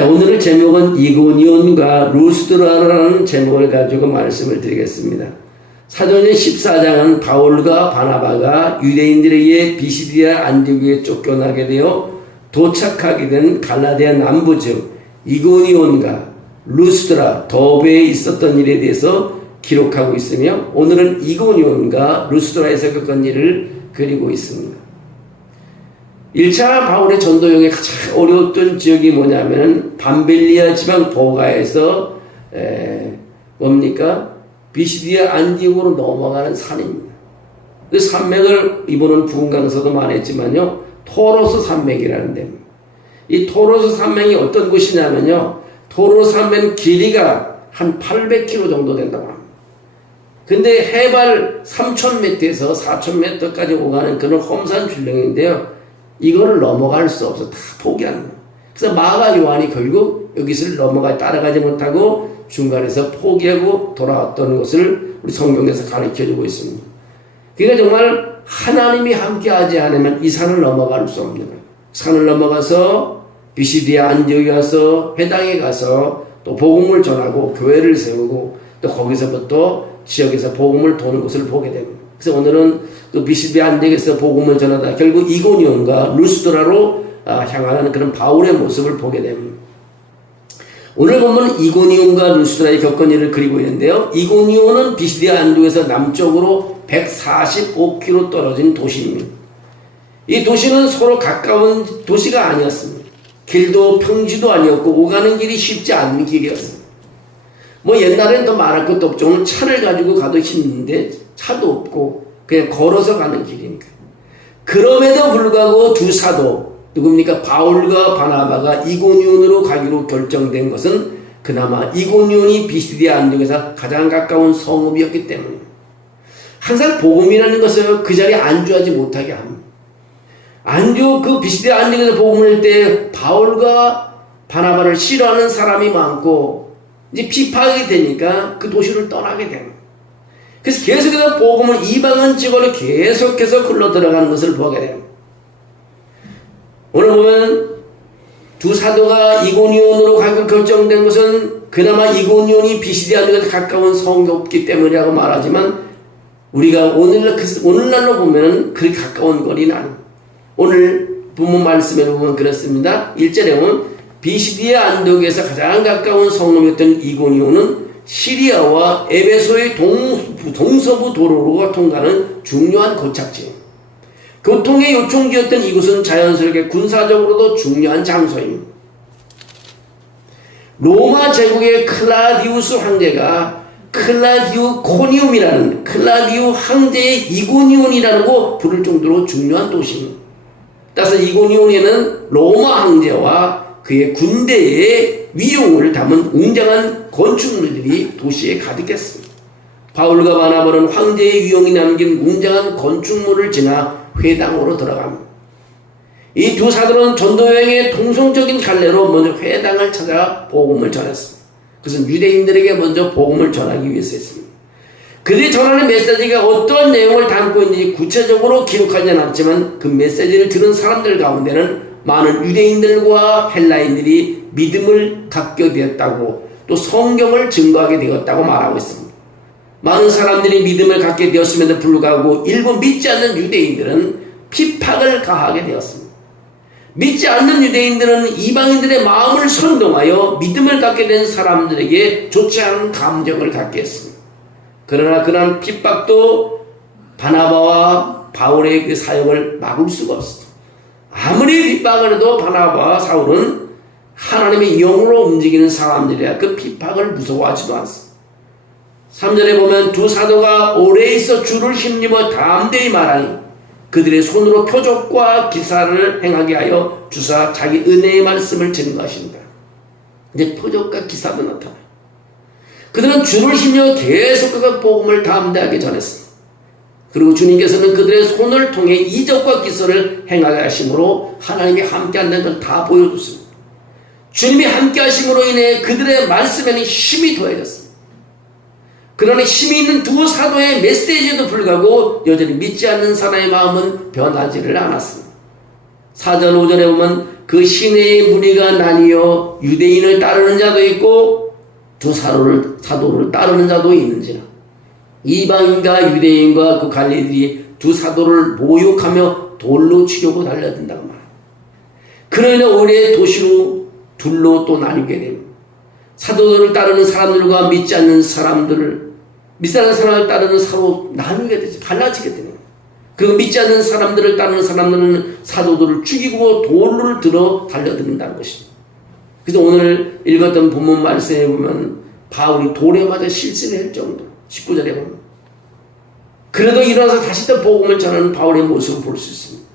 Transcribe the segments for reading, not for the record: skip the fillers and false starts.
오늘 제목은 이고니온과 루스드라라는 제목을 가지고 말씀을 드리겠습니다. 사도행전 14장은 바울과 바나바가 유대인들에게 비시디아 안디옥에 쫓겨나게 되어 도착하게 된 갈라디아 남부즉 이고니온과 루스드라 더베에 있었던 일에 대해서 기록하고 있으며, 오늘은 이고니온과 루스드라에서 겪은 일을 그리고 있습니다. 1차 바울의 전도여행의 가장 어려웠던 지역이 뭐냐면 밤벨리아 지방 보가에서 비시디아 안디옥으로 넘어가는 산입니다. 그 산맥을 이번은 부흥 강서도 말했지만요, 토로스 산맥이라는 데입니다. 이 토로스 산맥이 어떤 곳이냐면요, 토로스 산맥 길이가 한 800km 정도 된다고 합니다. 근데 해발 3000m에서 4000m까지 오가는 그런 험산 줄령인데요, 이거를 넘어갈 수 없어. 다 포기하는 거예요. 그래서 마가 요한이 결국 여기서 따라가지 못하고 중간에서 포기하고 돌아왔던 것을 우리 성경에서 가르쳐주고 있습니다. 그러니까 정말 하나님이 함께하지 않으면 이 산을 넘어갈 수 없는 거예요. 산을 넘어가서 비시디아 안디옥에 가서 회당에 가서 또 복음을 전하고 교회를 세우고 또 거기서부터 지역에서 복음을 도는 것을 보게 됩니다. 그래서 오늘은 또 비시디아 안디옥에서 복음을 전하다 결국 이고니온과 루스드라로 향하는 그런 바울의 모습을 보게 됩니다. 오늘 보면 이고니온과 루스드라의 겪은 일을 그리고 있는데요, 이고니온은 비시디아 안디옥에서 남쪽으로 145km 떨어진 도시입니다. 이 도시는 서로 가까운 도시가 아니었습니다. 길도 평지도 아니었고 오가는 길이 쉽지 않은 길이었습니다. 옛날에는 더 말할 것도 없죠. 오늘 차를 가지고 가도 힘든데 차도 없고 그냥 걸어서 가는 길이니까. 그럼에도 불구하고 두 사도 누굽니까? 바울과 바나바가 이고니온으로 가기로 결정된 것은 그나마 이고니온이 비시디아 안디옥에서 가장 가까운 성읍이었기 때문입니다. 항상 복음이라는 것을 그 자리에 안주하지 못하게 합니다. 그 비시디아 안디옥에서 복음을 할 때 바울과 바나바를 싫어하는 사람이 많고 이제 비판하게 되니까 그 도시를 떠나게 됩니다. 그래서 계속해서 복음을 이방인 지역으로 계속해서 흘러 들어가는 것을 보게 됩니다. 오늘 보면 두 사도가 이고니온으로 가기로 결정된 것은 그나마 이고니온이 비시디아 안디옥에 가까운 성읍이기 때문이라고 말하지만, 우리가 오늘날로 보면 그렇게 가까운 거리는 아닙니다. 오늘 본문 말씀에 보면 그렇습니다. 1절에 보면 비시디아 안디옥에서 가장 가까운 성읍이었던 이고니온은 시리아와 에베소의 동서부 도로로 통과하는 중요한 고착지입니다. 교통의 요충지였던 이곳은 자연스럽게 군사적으로도 중요한 장소입니다. 로마 제국의 클라디우스 황제가 클라디우 코니움이라는 클라디우 황제의 이고니온이라고 부를 정도로 중요한 도시입니다. 따라서 이고니온에는 로마 황제와 그의 군대의 위용을 담은 웅장한 건축물들이 도시에 가득했습니다. 바울과 바나바는 황제의 위용이 남긴 웅장한 건축물을 지나 회당으로 들어갑니다. 이 두 사도는 전도여행의 통성적인 갈래로 먼저 회당을 찾아 복음을 전했습니다. 그것은 유대인들에게 먼저 복음을 전하기 위해서 했습니다. 그들이 전하는 메시지가 어떤 내용을 담고 있는지 구체적으로 기록하지 않았지만 그 메시지를 들은 사람들 가운데는 많은 유대인들과 헬라인들이 믿음을 갖게 되었다고, 또 성경을 증거하게 되었다고 말하고 있습니다. 많은 사람들이 믿음을 갖게 되었음에도 불구하고 일부 믿지 않는 유대인들은 핍박을 가하게 되었습니다. 믿지 않는 유대인들은 이방인들의 마음을 선동하여 믿음을 갖게 된 사람들에게 좋지 않은 감정을 갖게 했습니다. 그러나 그런 핍박도 바나바와 바울의 그 사역을 막을 수가 없습니다. 아무리 핍박을 해도 바나바와 사울은 하나님의 영으로 움직이는 사람들이라 그 핍박을 무서워하지도 않습니다. 3절에 보면 두 사도가 오래 있어 주를 힘입어 담대히 말하니 그들의 손으로 표적과 기사를 행하게 하여 주사 자기 은혜의 말씀을 증거하신다. 이제 표적과 기사도 나타나요. 그들은 주를 힘입어 계속해서 복음을 담대하게 전했습니다. 그리고 주님께서는 그들의 손을 통해 이적과 기사를 행하게 하심으로 하나님이 함께한다는 걸 다 보여줬습니다. 주님이 함께하심으로 인해 그들의 말씀에는 힘이 더해졌습니다. 그러나 힘이 있는 두 사도의 메시지에도 불구하고 여전히 믿지 않는 사람의 마음은 변하지를 않았습니다. 4절 5절에 보면 그 시내의 무리가 나뉘어 유대인을 따르는 자도 있고 두 사도를 따르는 자도 있는지라. 이방인과 유대인과 그 갈릴리들이 두 사도를 모욕하며 돌로 치려고 달려든다고 말합니다. 그러나 올해 도시로 둘로 또 나뉘게 됩니다. 사도들을 따르는 사람들과 믿지 않는 사람들을, 믿지 않는 사람을 따르는 사로 나누게 되죠. 갈라지게 됩니다. 그리고 믿지 않는 사람들을 따르는 사람들은 사도들을 죽이고 돌을 들어 달려든다는 것입니다. 그래서 오늘 읽었던 본문 말씀에 보면 바울이 돌에 맞아 실신을 할 정도, 19절에 보면. 그래도 일어나서 다시 또 복음을 전하는 바울의 모습을 볼 수 있습니다.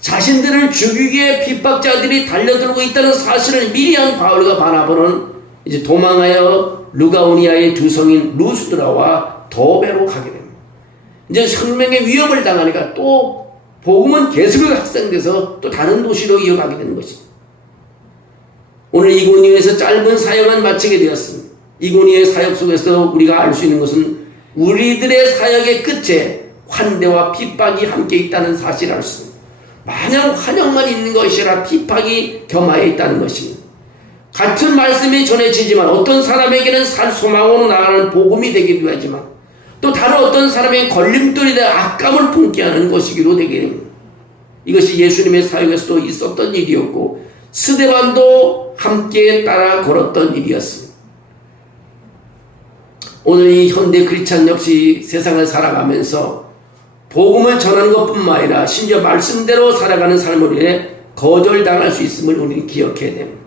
자신들을 죽이기 위해 핍박자들이 달려들고 있다는 사실을 미리 한 바울과 바나바는 이제 도망하여 루가오니아의 두 성인 루스드라와 더베로 가게 됩니다. 이제 생명의 위협을 당하니까 또 복음은 계속 확산돼서 또 다른 도시로 이어가게 되는 것입니다. 오늘 이고니온에서 짧은 사역은 마치게 되었습니다. 이고니온의 사역 속에서 우리가 알 수 있는 것은 우리들의 사역의 끝에 환대와 핍박이 함께 있다는 사실을 알 수 있습니다. 마냥 환영만 있는 것이라 핍박이 겸하여 있다는 것입니다. 같은 말씀이 전해지지만 어떤 사람에게는 살 소망으로 나가는 복음이 되기도 하지만 또 다른 어떤 사람의 걸림돌이 되어 악감을 품게 하는 것이기도 되게 됩니다. 이것이 예수님의 사역에서도 있었던 일이었고 스데반도 함께 따라 걸었던 일이었습니다. 오늘 이 현대 크리스찬 역시 세상을 살아가면서 복음을 전하는 것뿐만 아니라 심지어 말씀대로 살아가는 삶을 위해 거절당할 수 있음을 우리는 기억해야 됩니다.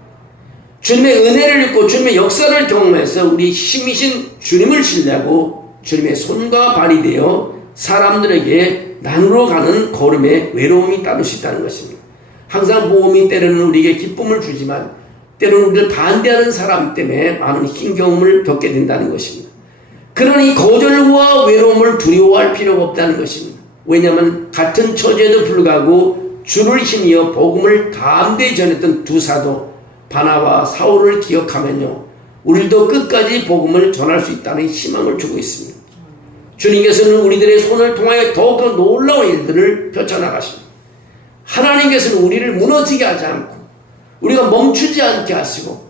주님의 은혜를 입고 주님의 역사를 경험해서 우리 힘이신 주님을 신뢰하고 주님의 손과 발이 되어 사람들에게 나누러 가는 걸음에 외로움이 따를 수 있다는 것입니다. 항상 복음이 때로는 우리에게 기쁨을 주지만 때로는 우리를 반대하는 사람 때문에 많은 힘겨움을 겪게 된다는 것입니다. 그러니 거절과 외로움을 두려워할 필요가 없다는 것입니다. 왜냐하면 같은 처지에도 불구하고 주를 힘이어 복음을 담대히 전했던 두 사도 바나바와 사울을 기억하면요 우리도 끝까지 복음을 전할 수 있다는 희망을 주고 있습니다. 주님께서는 우리들의 손을 통하여 더욱더 놀라운 일들을 펼쳐나가십니다. 하나님께서는 우리를 무너지게 하지 않고 우리가 멈추지 않게 하시고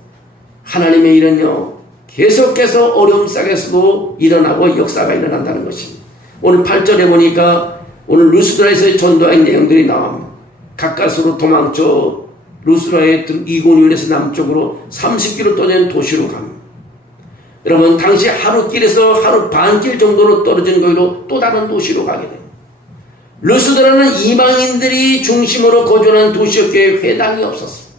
하나님의 일은요 계속해서 어려움 속에서도 일어나고 역사가 일어난다는 것입니다. 오늘 8절에 보니까 오늘 루스드라에서의 전도의 내용들이 나옵니다. 가까스로 도망쳐 루스드라의 이고니온에서 남쪽으로 30km 떨어진 도시로 갑니다. 여러분 당시 하루 길에서 하루 반길 정도로 떨어진 거기로 또 다른 도시로 가게 됩니다. 루스드라는 이방인들이 중심으로 거주하는 도시였기에 회당이 없었습니다.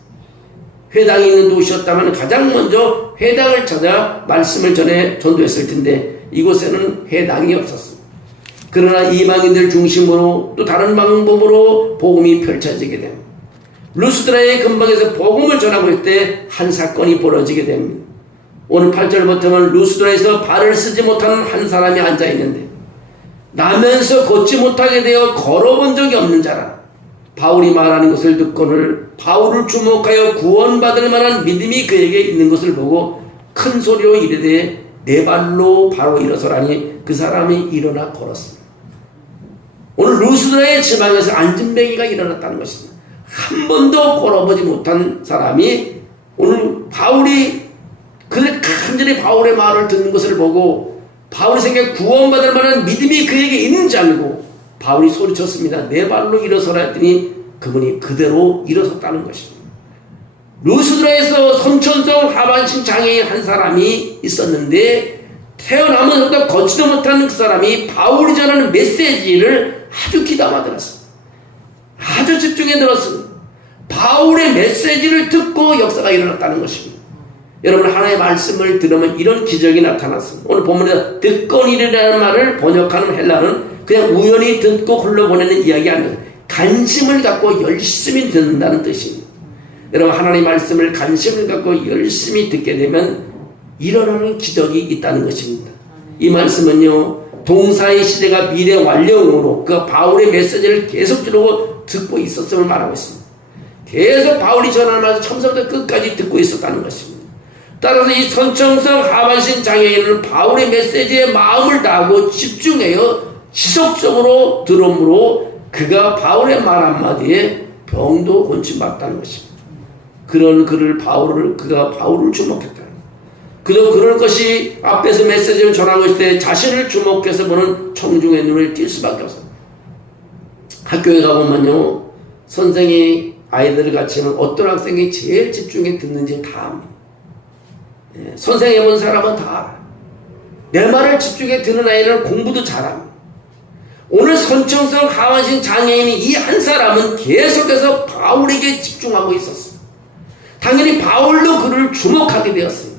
회당이 있는 도시였다면 가장 먼저 회당을 찾아 말씀을 전해 전도했을 텐데 이곳에는 회당이 없었습니다. 그러나 이방인들 중심으로 또 다른 방법으로 복음이 펼쳐지게 됩니다. 루스드라의 근방에서 복음을 전하고 있을 때 한 사건이 벌어지게 됩니다. 오늘 8절부터는 루스드라에서 발을 쓰지 못하는 한 사람이 앉아있는데 나면서 걷지 못하게 되어 걸어본 적이 없는 자라. 바울이 말하는 것을 듣고는 바울을 주목하여 구원받을 만한 믿음이 그에게 있는 것을 보고 큰 소리로 이르되 내 발로 바로 일어서라니 그 사람이 일어나 걸었습니다. 오늘 루스드라의 지방에서 안진뱅이가 일어났다는 것입니다. 한 번도 걸어보지 못한 사람이 오늘 바울이 그들 간절히 바울의 말을 듣는 것을 보고 바울이 생겨 구원받을 만한 믿음이 그에게 있는지 알고 바울이 소리쳤습니다. 내 발로 일어서라 했더니 그분이 그대로 일어섰다는 것입니다. 루스드라에서 선천성 하반신 장애인 한 사람이 있었는데 태어나면서부터 걷지도 못하는 그 사람이 바울이 전하는 메시지를 아주 귀담아 들었습니다. 아주 집중해 들었습니다. 바울의 메시지를 듣고 역사가 일어났다는 것입니다. 여러분 하나님의 말씀을 들으면 이런 기적이 나타났습니다. 오늘 본문에서 듣거니라는 말을 번역하는 헬라는 그냥 우연히 듣고 흘러보내는 이야기 아니에요. 관심을 갖고 열심히 듣는다는 뜻입니다. 여러분 하나님의 말씀을 관심을 갖고 열심히 듣게 되면 일어나는 기적이 있다는 것입니다. 이 말씀은요 동사의 시대가 미래 완료음으로 그 바울의 메시지를 계속 듣고 있었음을 말하고 있습니다. 계속 바울이 전하면서 처음부터 끝까지 듣고 있었다는 것입니다. 따라서 이 선천성 하반신 장애인은 바울의 메시지에 마음을 다하고 집중하여 지속적으로 들음으로 그가 바울의 말 한마디에 병도 고침받았다는 것입니다. 그런 그가 바울을 주목했다. 그도 그럴 것이 앞에서 메시지를 전한 것일 때 자신을 주목해서 보는 청중의 눈에 띌 수밖에 없어. 학교에 가보면요, 선생이 아이들을 가르치면 어떤 학생이 제일 집중해 듣는지 다 압니다. 선생 해본 사람은 다 알아. 내 말을 집중해 듣는 아이는 공부도 잘합니다. 오늘 선천성 하반신 장애인이 이 한 사람은 계속해서 바울에게 집중하고 있었어요. 당연히 바울도 그를 주목하게 되었습니다.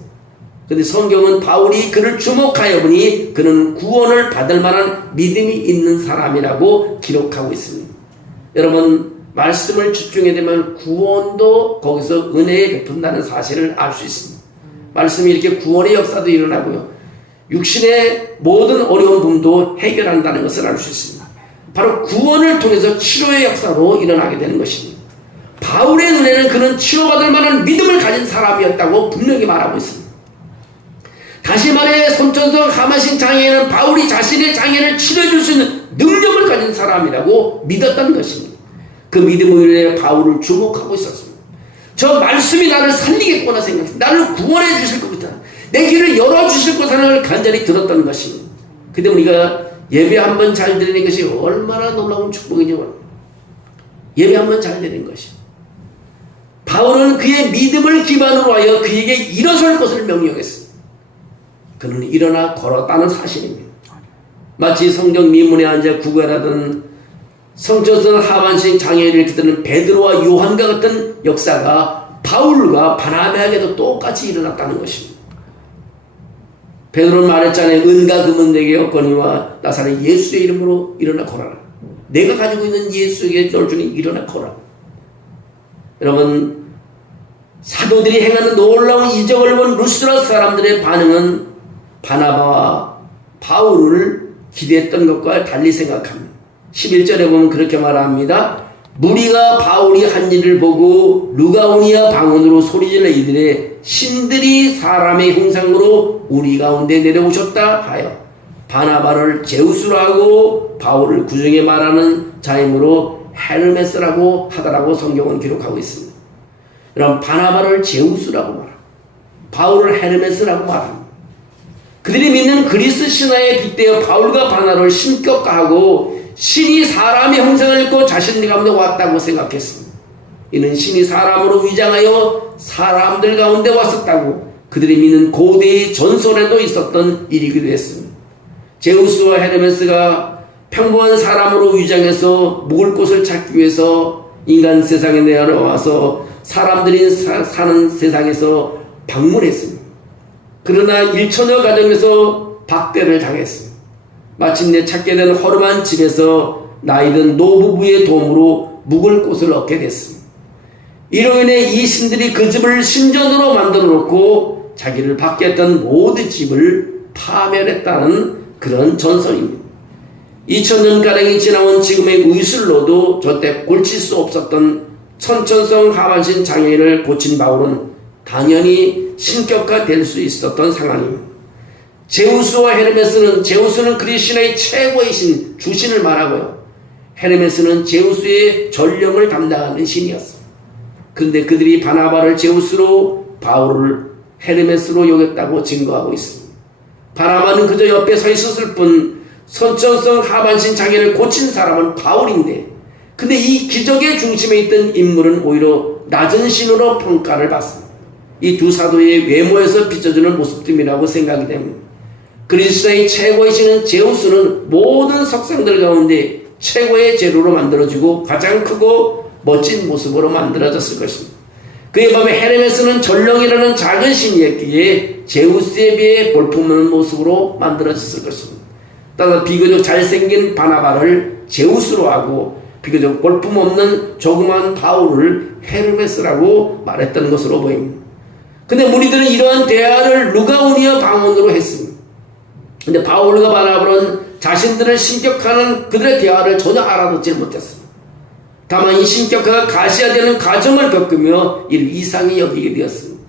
그런데 성경은 바울이 그를 주목하여 보니 그는 구원을 받을 만한 믿음이 있는 사람이라고 기록하고 있습니다. 여러분, 말씀을 집중해야 되면 구원도 거기서 은혜에 베푼다는 사실을 알 수 있습니다. 말씀이 이렇게 구원의 역사도 일어나고요, 육신의 모든 어려운 부분도 해결한다는 것을 알 수 있습니다. 바로 구원을 통해서 치료의 역사로 일어나게 되는 것입니다. 바울의 눈에는 그는 치료받을 만한 믿음을 가진 사람이었다고 분명히 말하고 있습니다. 다시 말해 선천성 하반신 장애인은 바울이 자신의 장애를 치료해 줄 수 있는 능력을 가진 사람이라고 믿었던 것입니다. 그 믿음으로 인해 바울을 주목하고 있었습니다. 저 말씀이 나를 살리겠구나 생각했습니다. 나를 구원해 주실 것이다. 내 길을 열어주실 것을 간절히 들었던 것입니다. 그때 우리가 예배 한 번 잘 드리는 것이 얼마나 놀라운 축복이냐. 예배 한 번 잘 드리는 것이. 바울은 그의 믿음을 기반으로 하여 그에게 일어설 것을 명령했습니다. 그는 일어나 걸었다는 사실입니다. 마치 성경 미문에 앉아 구걸하던 성천성 하반신 장애인을 기다리는 베드로와 요한과 같은 역사가 바울과 바나바에게도 똑같이 일어났다는 것입니다. 베드로는 말했잖아요. 은과 금은 내게 없거니와 나사렛 예수의 이름으로 일어나 걸어라. 내가 가지고 있는 예수에게 널 주니 일어나 걸어라. 여러분, 사도들이 행하는 놀라운 이적을 본 루스드라 사람들의 반응은 바나바와 바울을 기대했던 것과 달리 생각합니다. 11절에 보면 그렇게 말합니다. 무리가 바울이 한 일을 보고 루가오니아 방언으로 소리질러 이르되 신들이 사람의 형상으로 우리 가운데 내려오셨다 하여 바나바를 제우스로 하고 바울을 구중에 말하는 자임으로 헤르메스라고 하더라고 성경은 기록하고 있습니다. 그럼 바나바를 제우스라고 말합니다. 바울을 헤르메스라고 말합니다. 그들이 믿는 그리스 신화에 빗대어 바울과 바나바를 신격화하고 신이 사람의 형상을 입고 자신들 가운데 왔다고 생각했습니다. 이는 신이 사람으로 위장하여 사람들 가운데 왔었다고 그들이 믿는 고대의 전설에도 있었던 일이기도 했습니다. 제우스와 헤르메스가 평범한 사람으로 위장해서 묵을 곳을 찾기 위해서 인간 세상에 내려와서 사람들이 사는 세상에서 방문했습니다. 그러나 1천여 가정에서 박대를 당했습니다. 마침내 찾게 된 허름한 집에서 나이든 노부부의 도움으로 묵을 곳을 얻게 됐습니다. 이로 인해 이 신들이 그 집을 신전으로 만들어 놓고 자기를 받게 했던 모든 집을 파멸했다는 그런 전설입니다. 2000년가량이 지나온 지금의 의술로도 저때 고칠 수 없었던 선천성 하반신 장애인을 고친 바울은 당연히 신격화될 수 있었던 상황입니다. 제우스와 헤르메스는, 제우스는 그리스의 최고의 신, 주신을 말하고요. 헤르메스는 제우스의 전령을 담당하는 신이었습니다. 그런데 그들이 바나바를 제우스로 바울을 헤르메스로 여겼다고 증거하고 있습니다. 바나바는 그저 옆에 서 있었을 뿐 선천성 하반신 장애를 고친 사람은 바울인데, 근데 이 기적의 중심에 있던 인물은 오히려 낮은 신으로 평가를 받습니다. 이 두 사도의 외모에서 비춰주는 모습들이라고 생각이 됩니다. 그리스도의 최고의 신은 제우스는 모든 석상들 가운데 최고의 재료로 만들어지고 가장 크고 멋진 모습으로 만들어졌을 것입니다. 그에 반해 헤르메스는 전령이라는 작은 신이었기에 제우스에 비해 볼품없는 모습으로 만들어졌을 것입니다. 따라서 비교적 잘생긴 바나바를 제우스로 하고 비교적 볼품없는 조그만 바울을 헤르메스라고 말했던 것으로 보입니다. 근데 무리들은 이러한 대화를 루가오니아 방언으로 했습니다. 근데 바울과 바나바는 자신들을 신격화하는 그들의 대화를 전혀 알아듣지 못했습니다. 다만 이 신격화가 가시화되는 과정을 겪으며 이를 이상히 여기게 되었습니다.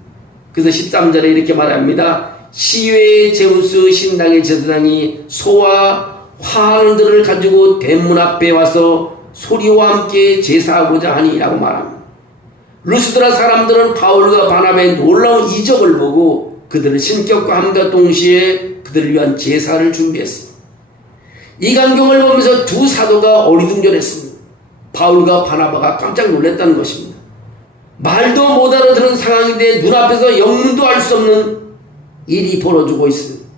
그래서 13절에 이렇게 말합니다. 시외의 제우스 신당의 제사장이 소와 화환들을 가지고 대문 앞에 와서 소리와 함께 제사하고자 하니라고 말합니다. 루스드라 사람들은 바울과 바나바의 놀라운 이적을 보고 그들의 신격과 함과 동시에 그들을 위한 제사를 준비했습니다. 이 광경을 보면서 두 사도가 어리둥절했습니다. 바울과 바나바가 깜짝 놀랐다는 것입니다. 말도 못 알아들은 상황인데 눈앞에서 영문도 알 수 없는 일이 벌어지고 있습니다.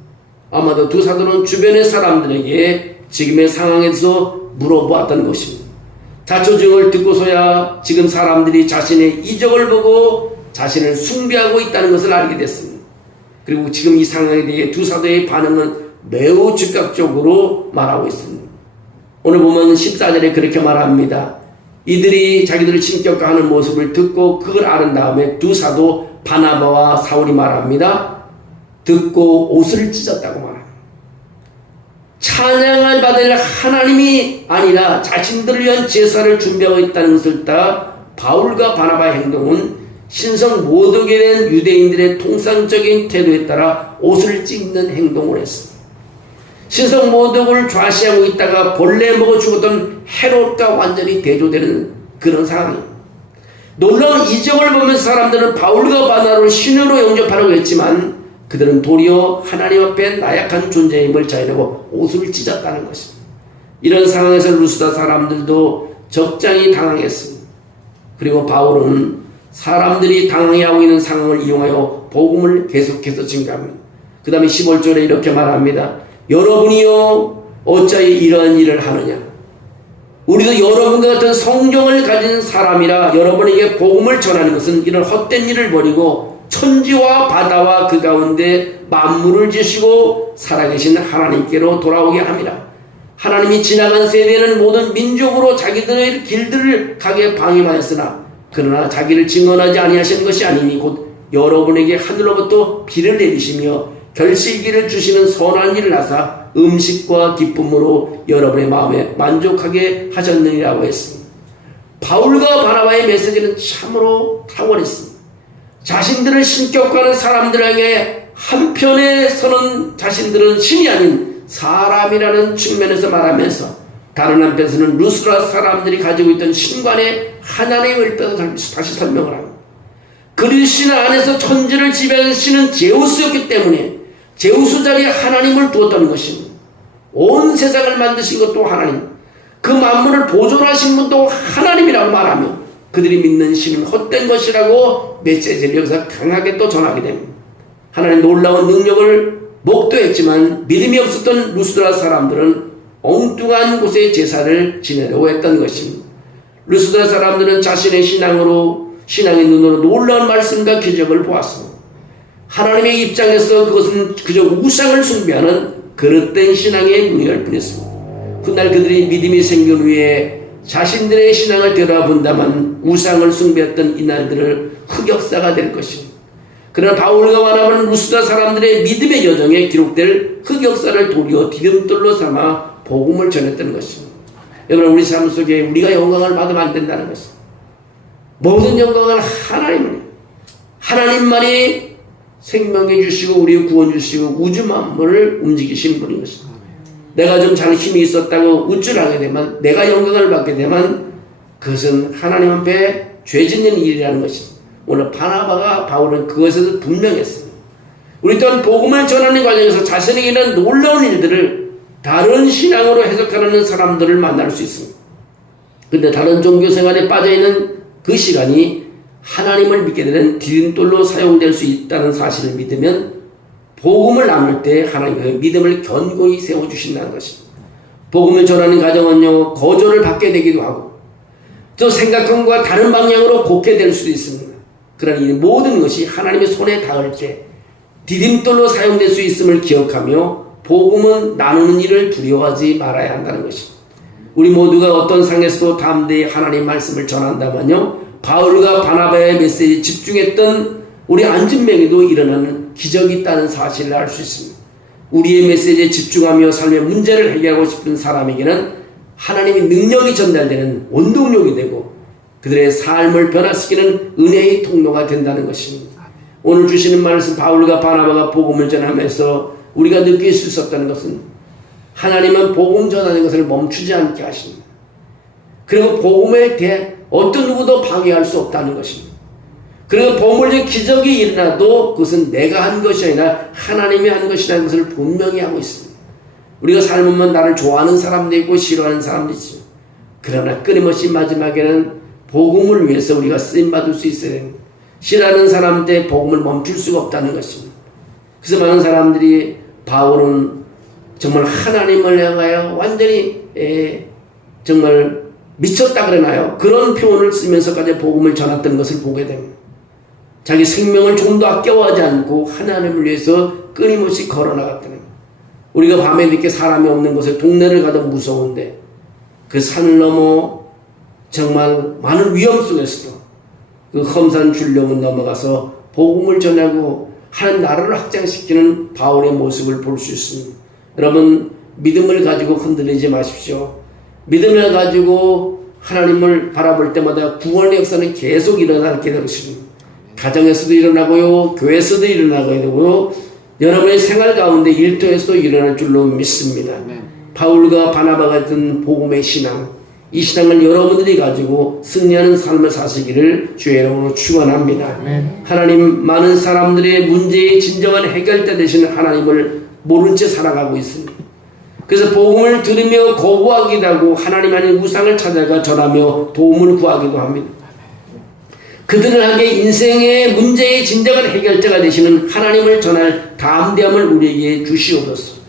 아마도 두 사도는 주변의 사람들에게 지금의 상황에서 물어보았던 것입니다. 자초지종을 듣고서야 지금 사람들이 자신의 이적을 보고 자신을 숭배하고 있다는 것을 알게 됐습니다. 그리고 지금 이 상황에 대해 두 사도의 반응은 매우 즉각적으로 말하고 있습니다. 오늘 보면 14절에 그렇게 말합니다. 이들이 자기들을 신격화하는 모습을 듣고 그걸 아는 다음에 두 사도 바나바와 사울이 말합니다. 듣고 옷을 찢었다고 말합니다. 찬양을 받을 하나님이 아니라 자신들을 위한 제사를 준비하고 있다는 것을 따라 바울과 바나바의 행동은 신성 모독에 대한 유대인들의 통상적인 태도에 따라 옷을 찢는 행동을 했습니다. 신성 모독을 좌시하고 있다가 본래 먹어 죽었던 헤롯과 완전히 대조되는 그런 상황입니다. 놀라운 이적을 보면서 사람들은 바울과 바나바를 신으로 영접하려고 했지만 그들은 도리어 하나님 앞에 나약한 존재임을 자유하고 옷을 찢었다는 것입니다. 이런 상황에서 루스다 사람들도 적잖이 당황했습니다. 그리고 바울은 사람들이 당황해하고 있는 상황을 이용하여 복음을 계속해서 증가합니다. 그 다음에 15절에 이렇게 말합니다. 여러분이요 어찌하여 이러한 일을 하느냐. 우리도 여러분과 같은 성령을 가진 사람이라 여러분에게 복음을 전하는 것은 이런 헛된 일을 버리고 천지와 바다와 그 가운데 만물을 지으시고 살아계신 하나님께로 돌아오게 합니다. 하나님이 지나간 세대에는 모든 민족으로 자기들의 길들을 가게 방임하였으나 그러나 자기를 증언하지 아니하신 것이 아니니 곧 여러분에게 하늘로부터 비를 내리시며 결실기를 주시는 선한 일을 하사 음식과 기쁨으로 여러분의 마음에 만족하게 하셨느니라고 했습니다. 바울과 바나바의 메시지는 참으로 탁월했습니다. 자신들을 신격화하는 사람들에게 한편에 서는 자신들은 신이 아닌 사람이라는 측면에서 말하면서 다른 한편에서는 루스드라 사람들이 가지고 있던 신관의 하나님을 다시 설명을 합니다. 그리스 안에서 천지를 지배하는 신은 제우스였기 때문에 제우스 자리에 하나님을 두었다는 것입니다. 온 세상을 만드신 것도 하나님, 그 만물을 보존하신 분도 하나님이라고 말하며 그들이 믿는 신은 헛된 것이라고 메시지를 여기서 강하게 또 전하게 됩니다. 하나님 놀라운 능력을 목도했지만 믿음이 없었던 루스드라 사람들은 엉뚱한 곳에 제사를 지내려고 했던 것입니다. 루스드라 사람들은 자신의 신앙의 눈으로 놀라운 말씀과 기적을 보았습니다. 하나님의 입장에서 그것은 그저 우상을 숭배하는 그릇된 신앙의 문의할 뿐이었습니다. 훗날 그들이 믿음이 생긴 후에 자신들의 신앙을 되돌아본다면 우상을 숭배했던 이날들을 흑역사가 될 것입니다. 그러나 바울과 바나바는 루스드라 사람들의 믿음의 여정에 기록될 흑역사를 도리어 디딤돌로 삼아 복음을 전했던 것입니다. 여러분, 우리 삶 속에 우리가 영광을 받으면 안 된다는 것입니다. 모든 영광을 하나님만이 생명해 주시고 우리의 구원 주시고 우주 만물을 움직이신 분인 것입니다. 내가 좀 잘 힘이 있었다고 우쭐하게 되면, 내가 영광을 받게 되면 그것은 하나님 앞에 죄 짓는 일이라는 것입니다. 오늘 바나바가 바울은 그것에서 분명했습니다. 우리 또한 복음을 전하는 과정에서 자신에게 있는 놀라운 일들을 다른 신앙으로 해석하는 사람들을 만날 수 있습니다. 그런데 다른 종교 생활에 빠져있는 그 시간이 하나님을 믿게 되는 디딤돌로 사용될 수 있다는 사실을 믿으면 복음을 나눌 때 하나님 그 믿음을 견고히 세워주신다는 것입니다. 복음을 전하는 과정은요, 거절을 받게 되기도 하고 또 생각함과 다른 방향으로 곱게 될 수도 있습니다. 그러나 이 모든 것이 하나님의 손에 닿을 때 디딤돌로 사용될 수 있음을 기억하며 복음은 나누는 일을 두려워하지 말아야 한다는 것입니다. 우리 모두가 어떤 상에서도 담대히 하나님 말씀을 전한다면요, 바울과 바나바의 메시지에 집중했던 우리 안진명에도 일어나는 기적이 있다는 사실을 알 수 있습니다. 우리의 메시지에 집중하며 삶의 문제를 해결하고 싶은 사람에게는 하나님의 능력이 전달되는 원동력이 되고 그들의 삶을 변화시키는 은혜의 통로가 된다는 것입니다. 오늘 주시는 말씀, 바울과 바나바가 복음을 전하면서 우리가 느낄 수 있었다는 것은 하나님은 복음 전하는 것을 멈추지 않게 하십니다. 그리고 복음에 대해 어떤 누구도 방해할 수 없다는 것입니다. 그리고 보물적 기적이 일어나도 그것은 내가 한 것이 아니라 하나님이 한 것이라는 것을 분명히 하고 있습니다. 우리가 삶으면 나를 좋아하는 사람도 있고 싫어하는 사람도 있죠. 그러나 끊임없이 마지막에는 복음을 위해서 우리가 쓰임받을 수 있어야 됩니다. 싫어하는 사람한테 복음을 멈출 수가 없다는 것입니다. 그래서 많은 사람들이 바울은 정말 하나님을 향하여 완전히 정말 미쳤다 그러나요? 그런 표현을 쓰면서까지 복음을 전했던 것을 보게 됩니다. 자기 생명을 조금도 아껴하지 않고 하나님을 위해서 끊임없이 걸어나갔다는 거예요. 우리가 밤에 이렇게 사람이 없는 곳에 동네를 가도 무서운데 그 산을 넘어 정말 많은 위험 속에서도 그 험산 줄령을 넘어가서 복음을 전하고 하나님 나라를 확장시키는 바울의 모습을 볼 수 있습니다. 여러분 믿음을 가지고 흔들리지 마십시오. 믿음을 가지고 하나님을 바라볼 때마다 구원의 역사는 계속 일어나게 되십니다. 가정에서도 일어나고요, 교회에서도 일어나게 되고요, 여러분의 생활 가운데 일터에서도 일어날 줄로 믿습니다. 바울과 바나바가 했던 복음의 신앙, 이 신앙을 여러분들이 가지고 승리하는 삶을 사시기를 주의 이름으로 축원합니다. 하나님, 많은 사람들의 문제의 진정한 해결자 되시는 하나님을 모른 채 살아가고 있습니다. 그래서 복음을 들으며 거부하기도 하고 하나님 아닌 우상을 찾아가 전하며 도움을 구하기도 합니다. 그들에게 인생의 문제의 진정한 해결자가 되시는 하나님을 전할 담대함을 우리에게 주시옵소서.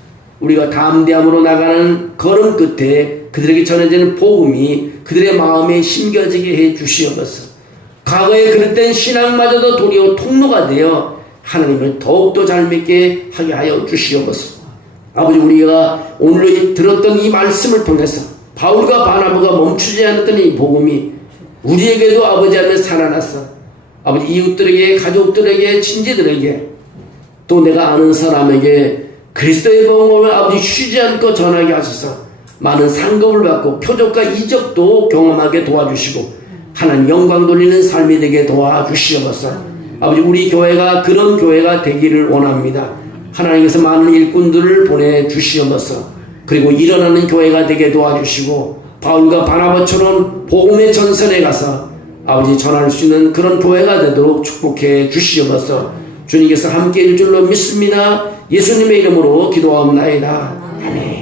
우리가 담대함으로 나가는 걸음 끝에 그들에게 전해지는 복음이 그들의 마음에 심겨지게 해 주시옵소서. 과거에 그릇된 신앙마저도 도리어 통로가 되어 하나님을 더욱더 잘 믿게 하게 하여 주시옵소서. 아버지, 우리가 오늘 들었던 이 말씀을 통해서 바울과 바나바가 멈추지 않았던 이 복음이 우리에게도 아버지 안에 살아났어. 아버지, 이웃들에게, 가족들에게, 친지들에게, 또 내가 아는 사람에게 그리스도의 복음을 아버지 쉬지 않고 전하게 하셔서 많은 상급을 받고 표적과 이적도 경험하게 도와주시고 하나님 영광 돌리는 삶이 되게 도와주시옵소서. 아버지, 우리 교회가 그런 교회가 되기를 원합니다. 하나님께서 많은 일꾼들을 보내주시옵소서. 그리고 일어나는 교회가 되게 도와주시고 바울과 바나바처럼 복음의 전선에 가서 아버지 전할 수 있는 그런 교회가 되도록 축복해 주시옵소서. 주님께서 함께해 줄 줄로 믿습니다. 예수님의 이름으로 기도하옵나이다. 아멘.